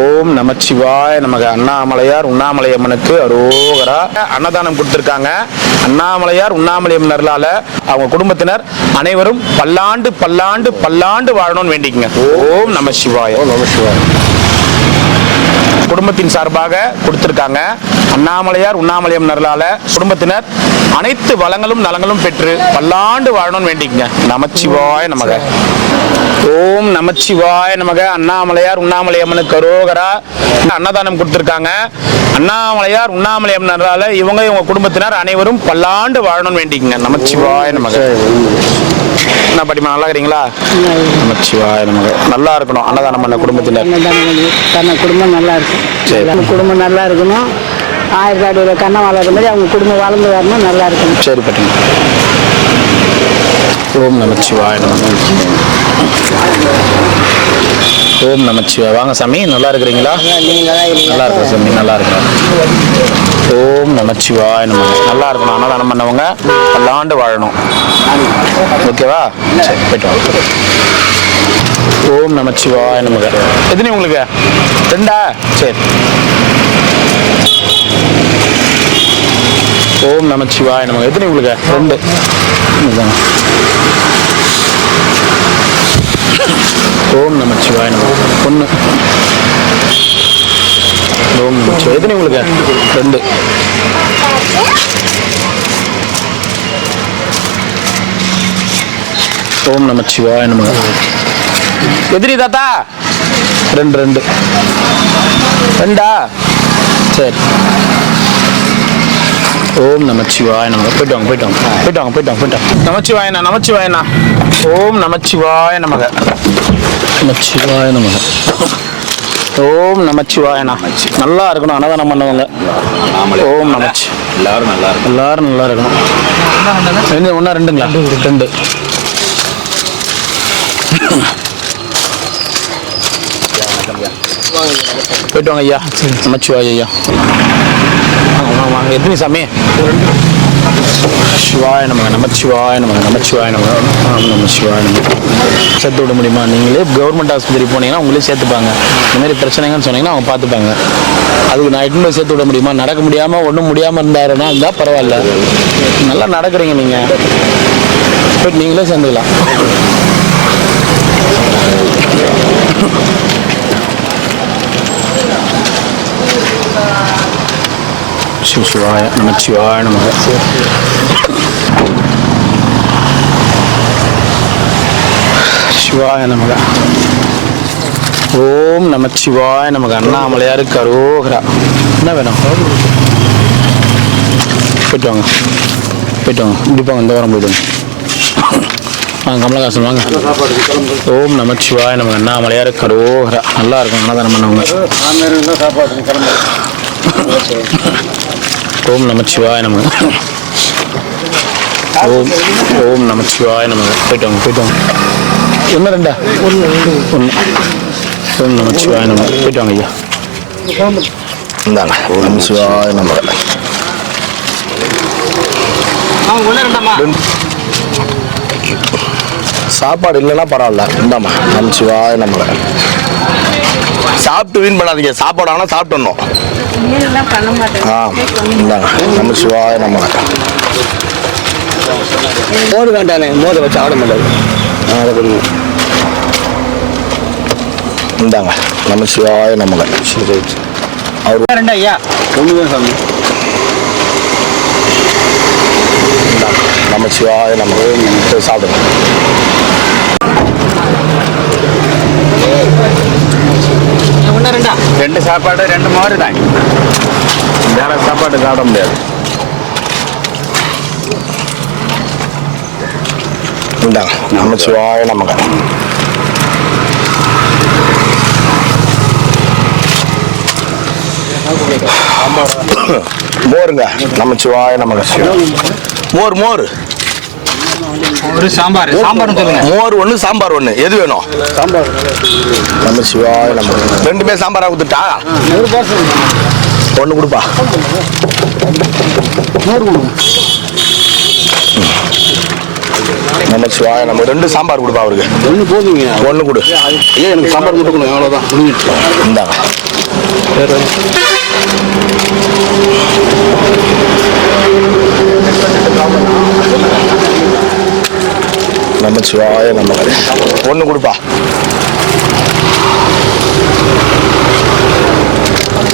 ஓம் நமச்சிவாய நமக. அண்ணாமலையார் உண்ணாமலை அம்மனுக்கு அரோகரா. அன்னதானம் கொடுத்திருக்காங்க. அண்ணாமலையார் உண்ணாமலை அம்மனர்களால அவங்க குடும்பத்தினர் அனைவரும் பல்லாண்டு பல்லாண்டு பல்லாண்டு வாழணும்னு வேண்டிக்கங்க. ஓம் நமச்சிவாய. ஓம் நமச்சிவாய. குடும்பத்தின் சார்பாக கொடுத்திருக்காங்க. அண்ணாமலையார் உண்ணாமலை அம்மனர்களால குடும்பத்தினர் அனைத்து வளங்களும் நலங்களும் பெற்று பல்லாண்டு வாழணும்னு வேண்டிக்கங்க. நமச்சிவாய நமக. ஓம் நமச்சிவாய நமக. அண்ணாமலையார் உண்ணாமலை அம்மனுக்கு அரோகரா. அன்னதானம் கொடுத்திருக்காங்க. அண்ணாமலையார் உண்ணாமலை அம்மனரால இவங்க குடும்பத்தினர் அனைவரும் பல்லாண்டு வாழணும்னு வேண்டிக்கங்க. நமச்சிவாய நமக. என்ன பாட்டிமா, நல்லா இருக்கிறீங்களா? நமச்சிவாய நமக. நல்லா இருக்கணும் அன்னதானம் பண்ண குடும்பத்தினர். குடும்பம் நல்லா இருக்கும். சரி, குடும்பம் நல்லா இருக்கணும். ஆயிரக்காடு கண்ணை வளர்ற மாதிரி அவங்க குடும்பம் வளர்ந்து வரணும், நல்லா இருக்கணும். சரி பாட்டிமா. ஓம் நமச்சிவாய நமக. ஓம் நமச்சிவாய. வாங்க சாமி, நல்லா இருக்கிறீங்களா? நல்லா இருக்கிற சாமி, நல்லா இருக்கிறேன். ஓம் நமச்சிவாய நமக. நல்லா இருக்கணும் அன்னதானம் பண்ணவங்க பல்லாண்டு வாழணும். ஓகேவா? சரி, போயிட்டு வாங்க. ஓம் நமச்சிவாய நமக. எத்தனை உங்களுக்கு? 2? சரி. ஓம் நமச்சிவாய நமக. எத்தனை உங்களுக்கு? 2. ஓம் நமச்சிவாய நமக. 1. ஓம் நமச்சிவாய. எத்தனை உங்களுக்கு? 2. ஓம் நமச்சிவாய நமக. எதிரி தாத்தா? 2. 2? சரி. ஓம் நமச்சிவாய நமக. போயிட்டு வாங்க. நமச்சிவாயண்ணா, நமச்சிவாயண்ணா. ஓம் நமச்சிவாய நமக. நமச்சிவாய நமக. ஓம் நமச்சிவாயண்ணா. நல்லா இருக்கணும் அன்னதானம் பண்ணவங்க. ஓம் நமச்சி. எல்லாரும் நல்லா இருக்கணும். 1 2ங்களா? 2. போயிட்டு வாங்க ஐயா. நமச்சிவாய ஐயா. எத்தனை சாமி? சிவாய நமக. நமச்சிவாய நமக. நமச்சிவாய நமக. நமச்சிவாய நமக. சேர்த்து விட முடியுமா? நீங்களே கவர்மெண்ட் ஆஸ்பத்திரி போனீங்கன்னா உங்களே சேர்த்துப்பாங்க. இந்த மாதிரி பிரச்சனைங்கன்னு சொன்னீங்கன்னா அவங்க பார்த்துப்பாங்க. அதுக்கு நான் எட்டு போய் சேர்த்து விட முடியுமா? நடக்க முடியாமல் ஒன்றும் முடியாமல் இருந்தால் பரவாயில்ல. நல்லா நடக்கிறீங்க நீங்கள், போய்ட்டு நீங்களே சேர்ந்துக்கலாம். சிவாய நமச்சிவாய நமக. சிவாய நமக. ஓம் நமச்சிவாய நமக. அண்ணாமலையாருக்கு அரோகரா. என்ன வேணும்? போயிட்டு வாங்க. இப்படி போங்க. இந்த வாரம் போயிடுங்க. வாங்க கமலஹாசன் வாங்க. ஓம் நமச்சிவாய நமக. அண்ணாமலையாருக்கு அரோகரா. நல்லா இருக்கும் அன்னதானம் பண்ணவங்க. ஓம் நமச்சிவாய நமக. ஓம் நமச்சிவாய நமக. போயிட்டு வாங்க. 1 2 1. ஓம் நமச்சிவாய நமக. போயிட்டு வாங்க ஐயா. இந்தாங்க. ஓம் நமச்சிவாய நமக. சாப்பாடு இல்லைன்னா பரவாயில்ல. இந்தாம்மா நமச்சிவாய நமக. சாப்பிட்டு வீண் பண்ணாதீங்க. சாப்பாடு ஆனால் சாப்பிட்டுடணும். இந்தாங்க நமச்சிவாய நமக. மோர் வேண்டானே, மோரை வச்சு ஆட முடியாது. இந்தாங்க நமச்சிவாய நமக. அவர் 2 ஐயா. 1 தான் சாமி. இந்தாங்க நமச்சிவாய நமக. சாப்பிடுங்க. ரெண்டு சாப்பாடு 2 மோர் தான். வேற சாப்பாடு சாப்பிட முடியாது. இந்தாங்க நமச்சிவாய நமக. மோருங்க நமச்சிவாய நமக. மோர் ஒரு சாம்பார் சொல்லுங்க. மோர் 1, சாம்பார் 1. எது வேணும்? சாம்பார். நமச்சிவாய நமக. 2மே சாம்பாரா கொடுத்துட்டா? 1 கொடுப்பா. நமச்சிவாய நமக. 2 சாம்பார் கொடுப்பா அவருக்கு. 1 போதுங்க. 1 கொடு. எனக்கு சாம்பார் மட்டும் கொடுங்க. அவ்வளோதான். இந்தாங்க. நமச்சிவாய நமக. ஒன்று கொடுப்பா.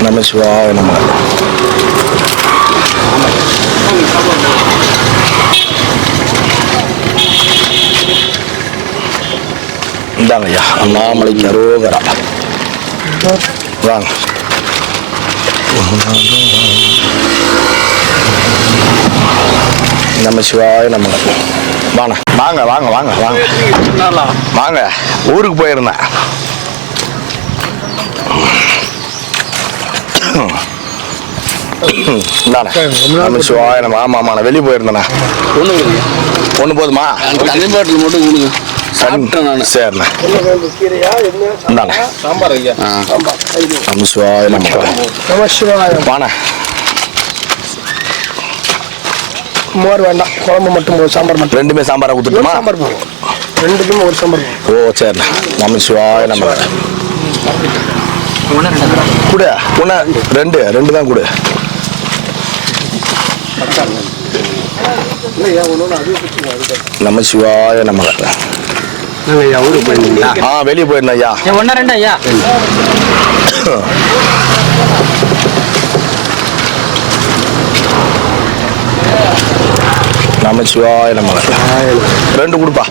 நமச்சிவாய நமக. இந்தாங்க ஐயா, அண்ணாமலைக்கு அரோகரா. வாங்க. நமச்சிவாய நமக. வாங்க வாங்க வாங்க வாங்க வாங்க வாங்க. ஊருக்கு போயிருந்தேன். நமச்சிவாய நம்ம. ஆமா ஆமா, நான் வெளியே போயிருந்தேண்ணா. ஒன்று போதுமா? தண்ணி பாட்டில் மட்டும் கொடுங்க. சரிண்ணா. நமச்சிவாய நமக. வாண்ணா. மோர் வேண்டாம், குழம்பு மட்டும் போதும். சாம்பார் மட்டும். ரெண்டுமே சாம்பாரா ஊத்துட்டுமா? சாம்பார் போதும். ரெண்டுக்குமே ஒரு சாம்பார் போதும். ஓ சரிண்ணா. நமச்சிவாய நமக. கொடு. ஒன்று ரெண்டு ரெண்டு தான் கொடு. நமச்சிவாய நமக. ஊருக்கு போயிருந்தீங்களா? வெளியே போயிருந்தேன் ஐயா. ஒன்றா ரெண்டா ஐயா? நமச்சிவாய நமக. ரெண்டு கொடுப்பா.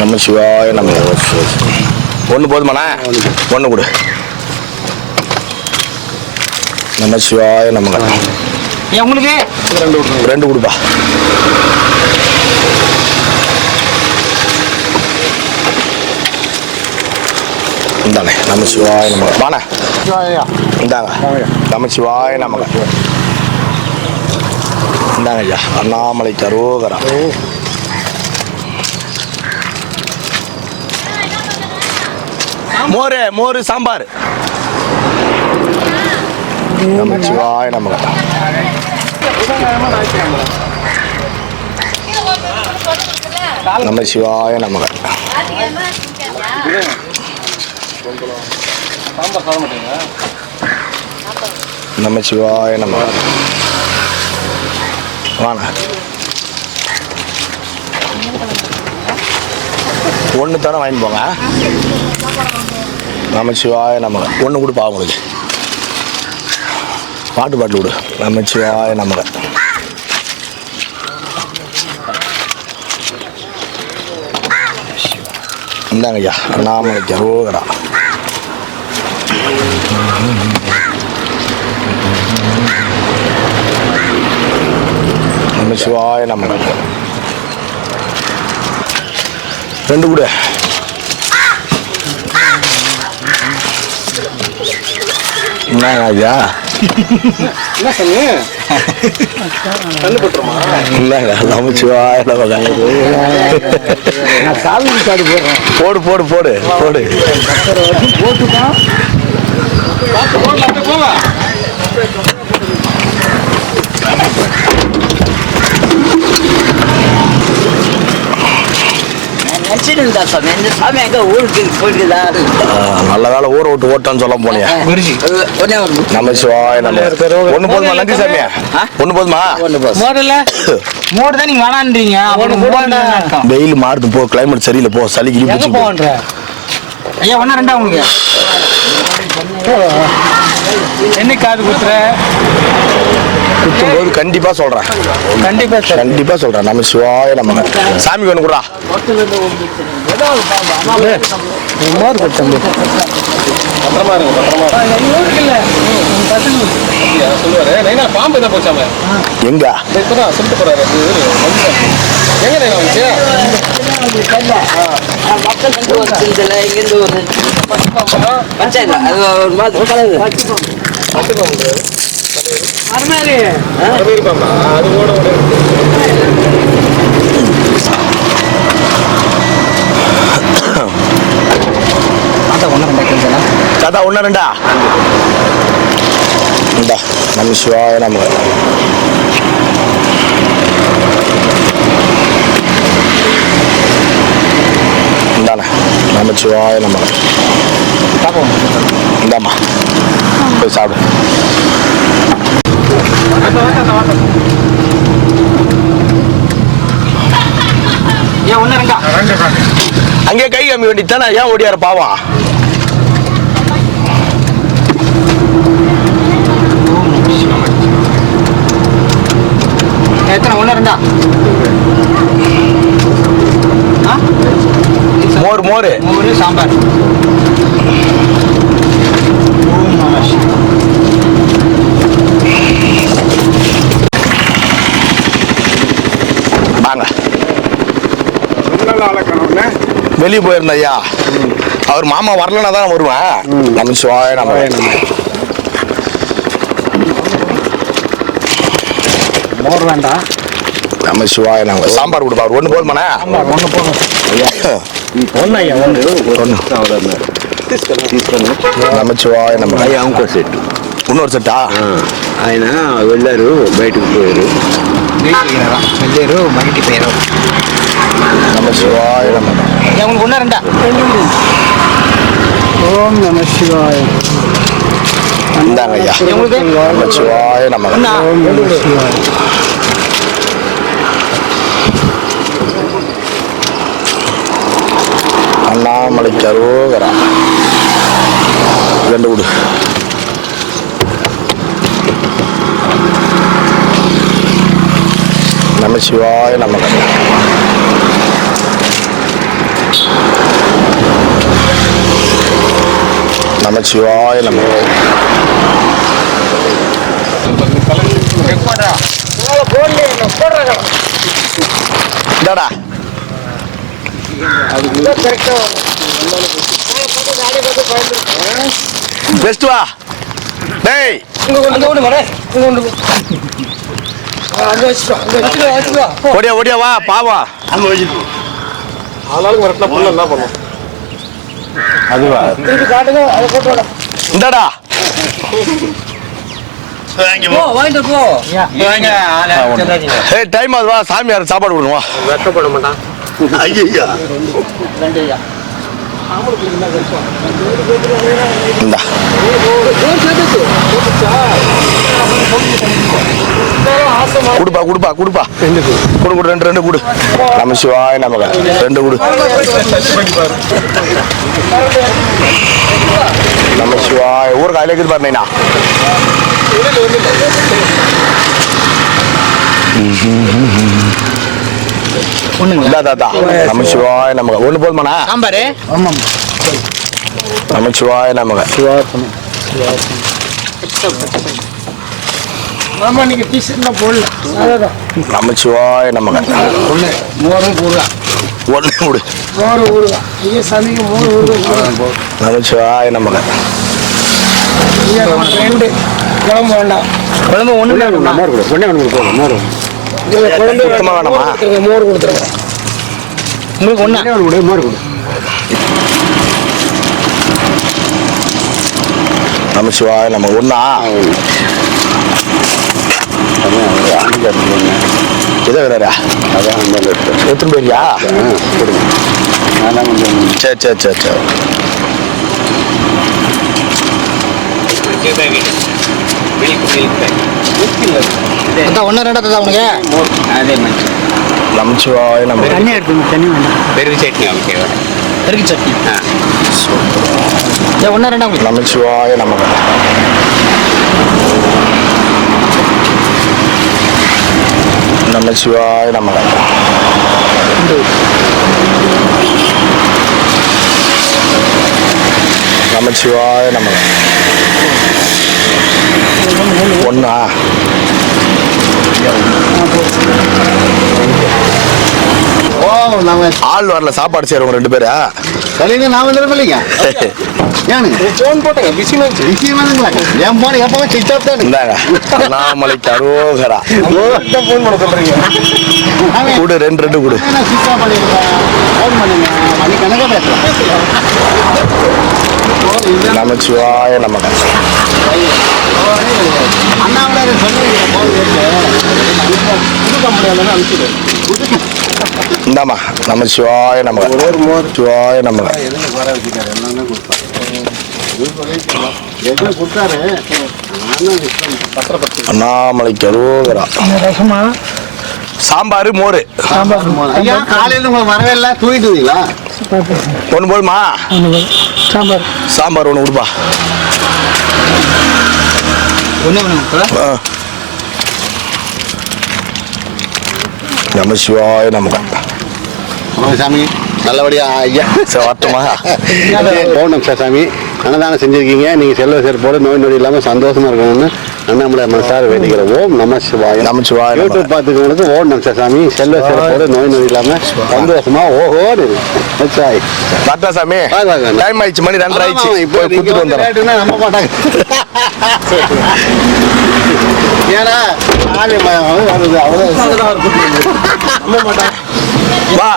நமச்சிவாய நமக. ஒன்று போதுமாண்ணா? ஒன்று கொடு. நமச்சிவாய நமக. உங்களுக்கு ரெண்டு கொடுப்பா. இந்தாண்ணே. நமச்சிவாய நமக. வாண்ணே. இந்தாங்க. நமச்சிவாய நமக. இந்தாங்க ஐயா, அண்ணாமலைக்கு அரோகரா. மோர் மோர் சாம்பார். நமச்சிவாய நமக. நமச்சிவாய நமக. நமச்சிவாய நமக. வாண்ணா. ஒன்று தானே வாங்கி போங்க. நமச்சிவாய நமக. ஒன்று கொடுப்பா உங்களுக்கு. பாட்டு பாட்டு விடு. நமச்சிவாய நமக. இந்தாங்க ஐயா, அண்ணாமலைக்கு அரோகரா. நமச்சிவாய நமக. ரெண்டு கூட. என்னங்க ஐயா? என்ன சொன்னீங்க? தண்ணி போட்டுருமா? இல்லைங்க, நமச்சிவாய நமக. நான் காவிரி காடு போடுறேன். போடு போடு போடு போடு. போட்டுதான் போங்க. நல்ல வேலை ஊரை விட்டு ஓட்டான்னு சொல்ல போனியா? நமச்சிவாய நமக. ஒன்று போதுமா? நன்றி சாமியா. ஒன்று போதுமா? மோடு தான் நீங்க வேணான்றீங்க. வெயில் மாறுது போ. கிளைமேட் சரியில்லை போ. சளி கிளி பிடிச்சி. ஐயா ஒன்றா ரெண்டா உங்களுக்கு? என்ன காது குத்துற? குத்தும்போது கண்டிப்பா சொல்றேன். கண்டிப்பா சொல்றேன். நமச்சிவாய நமக. சாமி ஒன்று கூடா. மோர் கொடுத்தேன். பத்திரமா இருங்க. சொல்லுவாரு பாம்பு தான் போச்சாம. எங்க இப்பதான் சொல்லிட்டு போறாரு. எங்க வந்துச்சு? அது ஓட கதா ஒன்று ரெண்டா. இந்தா. நமச்சிவாய நமக. இந்தாண்ணா. நமச்சிவாய நமக. இந்தாம்மா போய் சாப்பிடு. அங்கே கை காமி வேண்டித்தானே, ஏன் ஓடியார பாவம். மோர் மோர் சாம்பார். வாங்க. வெளியே போயிருந்த ஐயா, அவர் மாமா வரலன்னா தான் வருவேன். நமச்சிவாய நமக. மோர் வேண்டாம். நமச்சிவாய நமக. சாம்பார் கொடுப்பா, ஒன்று போதுமாண்ணே? ஒன்று போதும். ஒன்று ஐயா, நமச்சிவாய நமக. ఇంకో సెట్ இன்னொரு సెట్టా? ఆయన వెళ్ళారు, బయటకు పోయారు. వెళ్ళారు, బయటికి పోయారు. நமச்சிவாய நமக. உங்களுக்கு ஒன்றா ரெண்டா? ஓம் நம சிவாய. இந்தாங்க ஐயா. நமச்சிவாய நமக. ஓம் நம சிவாய. அண்ணாமலைக்கு அரோகரா. ரெண்டு விடு. நமச்சிவாய நமக. நமச்சிவாய நமக. இந்தாடா. பெஸ்ட் வா. டேய் ஓடியா ஓடியா வா பாவா. அதுவா இந்தாடா. டைம் அது வா, சாமியார் சாப்பாடு கொடுவா. వెక్కపడ మాటా. అయ్యయ్యా இந்தா. குடுப்பா குடுப்பா குடுப்பா. குடு குடு, ரெண்டு ரெண்டு குடு. நமச்சிவாய நமக. ரெண்டு குடு. நமச்சிவாய. ஊருக்கு அதில் இருக்குது பாருண்ணா. நமச்சிவாய நமக. ஒண்ணு போதுமாண்ணா? சாம்பார். நமச்சிவாய நமக. ஆமா, நீங்க டீஷர்ட்ல போடல. நமச்சிவாய நமக. மோரும் ஊறுகாய். ஒண்ணு விடு. மோர் ஊறுகாய். ஐயா சாமிக்கு மோர் ஊறுகாய். நமச்சிவாய நமக. ஐயா நமக்கு ரெண்டு குழம்பு வேண்டாம். குழம்பு ஒன்று మోర్ కూడా కొన్నే కొనుక్కో పోదాం మోర్. இதுல குழம்பு சுத்தமா வேணாமா? மோர் கொடுத்துருங்க. உங்களுக்கு ஒன்றா? కొనుక్కో మోర్ కూడా. நமச்சிவாய நமக. ஒண்ணா? అదే ఆంధ్ర இதை வேறா? అదే అందరూ எத்தனை பேரியா? చాలా మంది. சரி சரி சரி சரி. ஒன்றா ரெண்டா தான் உனக்கு? అదే మంచి நமச்சிவாய நமக. தண்ணி எடுத்துங்க, தண்ணி வேண்டாம். పెరుగు చట్నీ ఓకే. பெருக்கு சட்னி. ஒன்றா ரெண்டா உங்களுக்கு? நமச்சிவாய நமக. நமச்சிவாய நமக. நமச்சிவாய நமக. ஒண்ணா? ஆள் வரல, சாப்பாடு செய்றவங்க ரெண்டு பேரா? சரிங்க, நான் வந்துருக்கீங்க. ஏனுங்க ஃபோன் போட்டேங்க, பிஸினா விஷயம் வந்துங்களா? என் போன எப்பவுமே சுவிட்ச் ஆஃப் தான். இந்தாங்க. அண்ணாமலைக்கு அரோகரா. ஃபோன் பண்ண சொல்றீங்க. கூடு, ரெண்டு ரெண்டு கூடு. நான் சுவிட்ச் ஆஃப் பண்ணிருக்கேன். ஃபோன் பண்ணுங்க, மணி கணக்காக பேசலாம். நமச்சிவாய நமக. அண்ணாமலை சொல்லுவீங்க, போன் கொடுக்க முடியாதுன்னு அனுப்பிச்சிடு. இந்தாம்மா நம்ம சிவாய நம்ம சிவாய நம்ம அண்ணாமலைக்கு அரோகரா. சாம்பார் மோர். ஐயா காலையில் உங்களுக்கு வரவே இல்லை, தூங்கிட்டுங்களா? ஒன்று போதுமா? சாம்பார் சாம்பார் ஒன்று கொடுப்பா. நம்ம சிவாய நமக்கு. சாமி நல்லபடியா ஐயா வரட்டுமா? போகணும் சார் சாமி. அன்னதானம் செஞ்சுருக்கீங்க. நீங்கள் செல்வ சிறப்போடு நோய் நொடி இல்லாமல் சந்தோஷமாக இருக்கணும்னு அண்ணாமலை மனசார வேண்டிக்கிறோம். ஓம் நம சிவாய. நம்ம சிவாய. யூடியூப் பார்த்துக்கவங்களுக்கு ஓம் நம சாமி. செல்வ சிறப்போடு நோய் நொடி இல்லாமல் சந்தோஷமா ஓஹோடு வச்சாய். டாக்டர் சாமி டைம் ஆயிடுச்சு, மணி 2:30 ஆயிடுச்சு. இப்போ கொடுத்துட்டு வந்துடுறேன். நம்ப மாட்டாங்க. ஏன்னா வருது அவ்வளோ நம்ப மாட்டாங்க. வா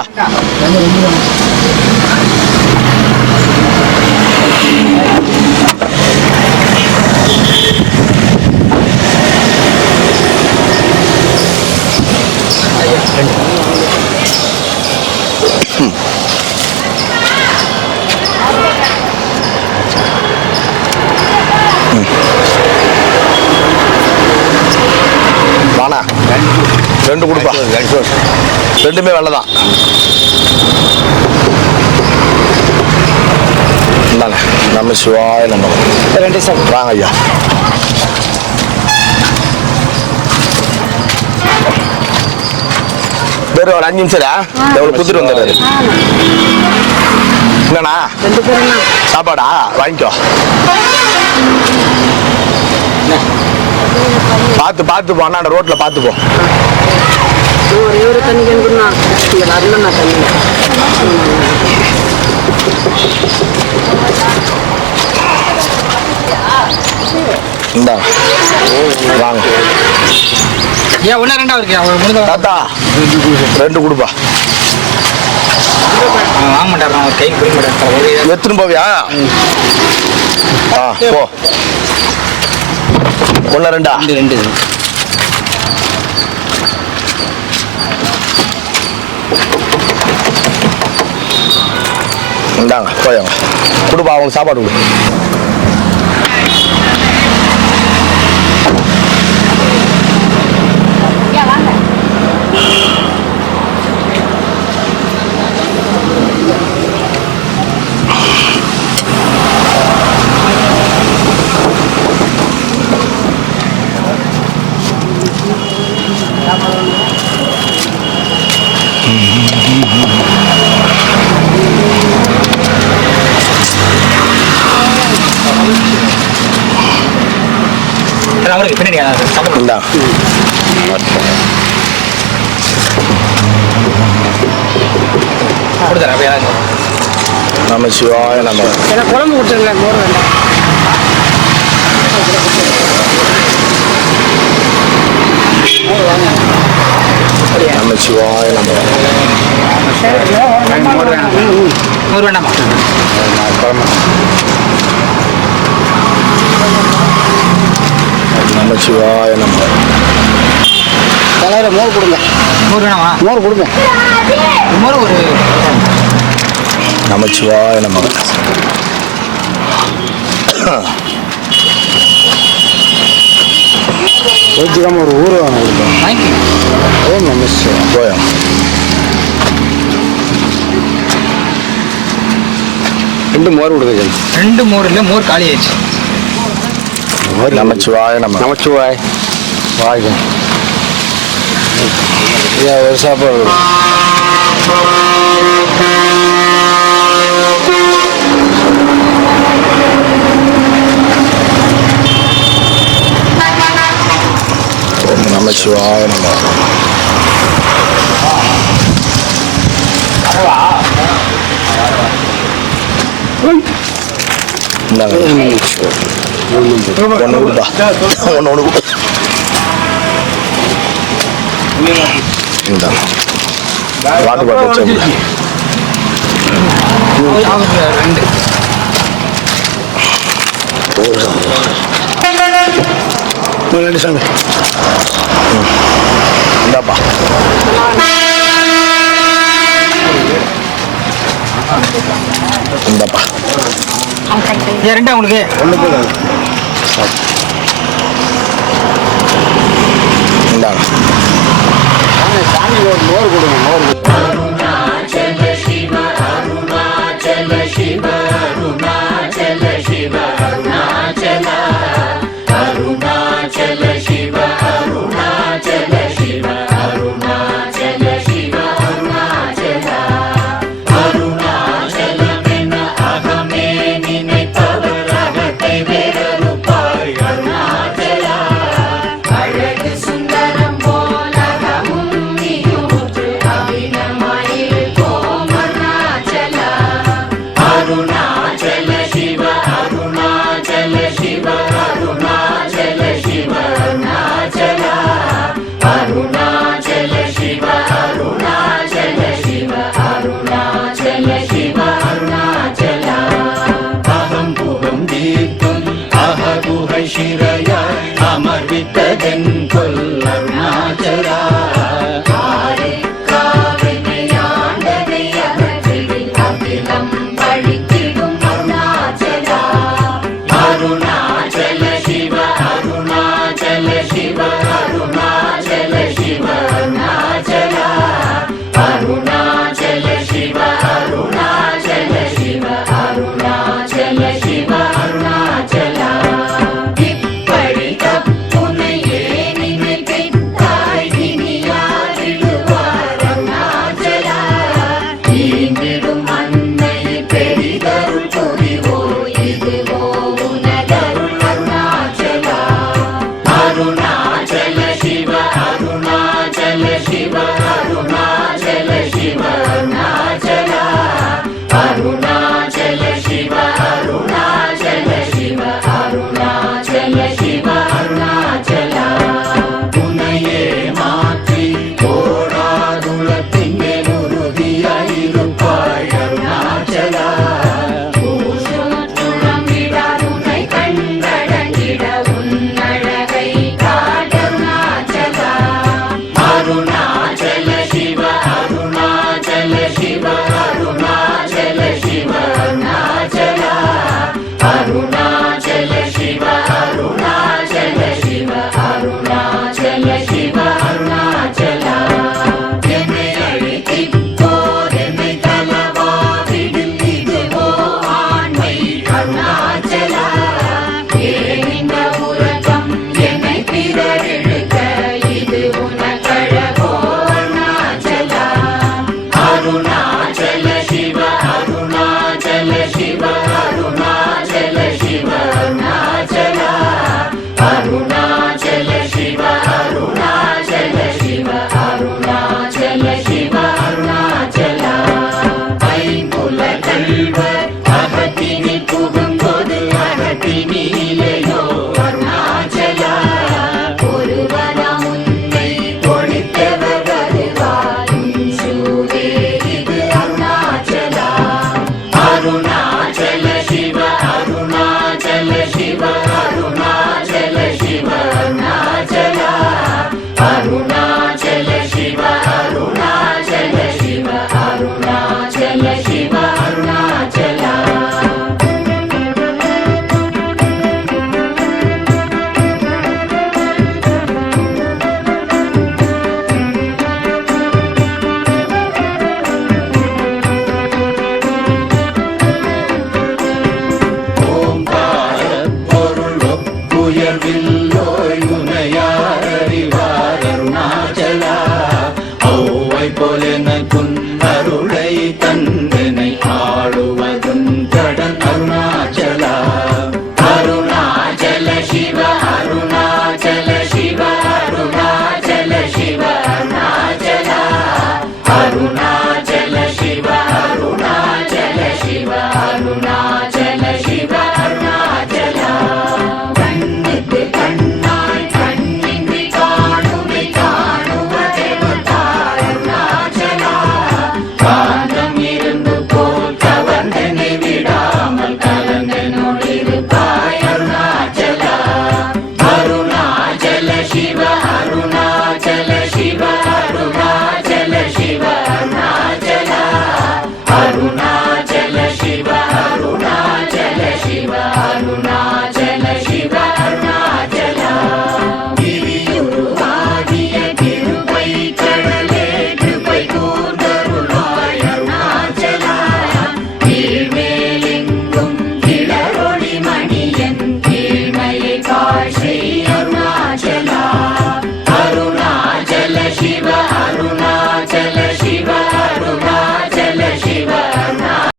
வாண்ணா 2 கொடுப்பா. 2மே வெள்ளை தான். இந்தாங்க நம்ம சிவாய நம்ம. 2 சார். வாங்க ஐயா. வேறு ஒரு 5 நிமிஷம் எவ்வளோ குத்துட்டு வந்துடுறாரு. என்னண்ணா 2 பேருண்ணா. சாப்பாடா வாங்கிக்கோ. பார்த்து போ அண்ணாண்ட ரோட்டில் பார்த்து போ. ஒரே ஒரு தண்ணி கேட்குண்ணா. இங்கே வரலண்ணா தண்ணி. இந்தா வாங்க. ஏன் 1 2 இருக்கு தாத்தா 2 கொடுப்பா. வாங்க மாட்டார், கை போய் மாட்டார். எத்தனை போவியா? போ. 1 2 இந்தாங்க போயாங்க. கொடுப்பா அவங்களுக்கு சாப்பாடு கொடு. அவருக்கு பின்னாடி இந்தா கொடுத்தாரு. நம்ம சிவாய நம்ம. எனக்கு குழம்பு கொடுத்துருங்களேன், மோர் வேண்டாம். நம்ம சிவாய நம்ம. மோர் வேண்டாமா? நம்ம சிவாய நம்ம. தலைவரை மோர் கொடுங்க. மோர் வேணாமா? மோர் கொடுங்க. மோர் ஒரு நம்ம சிவாய நம்ம. வச்சுக்காம ஒரு ஊர் வாங்க கொடுங்க. ஓம் நம சிவாய. போயா ரெண்டு மோர் கொடுங்க. 2 மோர் இல்லை, மோர் காலி ஆயிடுச்சு. நமச்சிவாய நம்ம. நமச்சிவாய். வாங்க ஐயா ஒரு சாப்பாடு. நமச்சிவாய நம்ம. ஒன்று கொடுப்பா. ஒன்று கொடு. இந்த வாட்டர் பாட்டில் வச்சு 2 சாமி. இந்தாப்பா இந்தப்பா ரெண்டா உங்களுக்கு இந்தாங்க. சாமி ஒரு மோர் கொடுங்க, மோர் உயர்வில்